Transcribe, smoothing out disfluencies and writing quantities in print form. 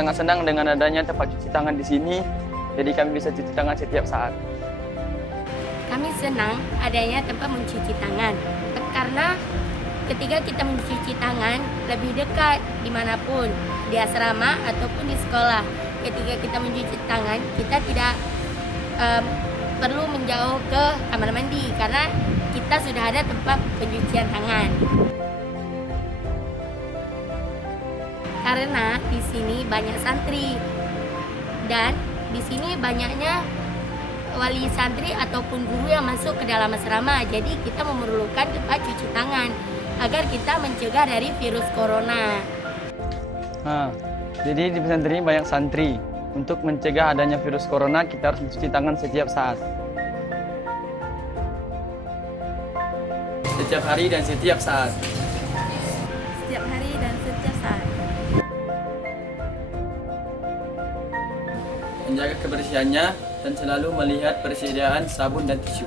sangat senang dengan adanya tempat cuci tangan di sini. Jadi kami bisa cuci tangan setiap saat. Kami senang adanya tempat mencuci tangan karena ketika kita mencuci tangan lebih dekat dimanapun, di asrama ataupun di sekolah. Ketika kita mencuci tangan, kita tidak perlu menjauh ke kamar mandi karena kita sudah ada tempat pencucian tangan. Karena di sini banyak santri dan di sini banyaknya wali santri ataupun guru yang masuk ke dalam asrama. Jadi kita memerlukan tempat cuci tangan agar kita mencegah dari virus corona. Jadi di pesantren ini banyak santri. Untuk mencegah adanya virus corona, kita harus mencuci tangan setiap saat. Setiap hari dan setiap saat. Setiap hari dan setiap saat. Menjaga kebersihannya dan selalu melihat persediaan sabun dan tisu.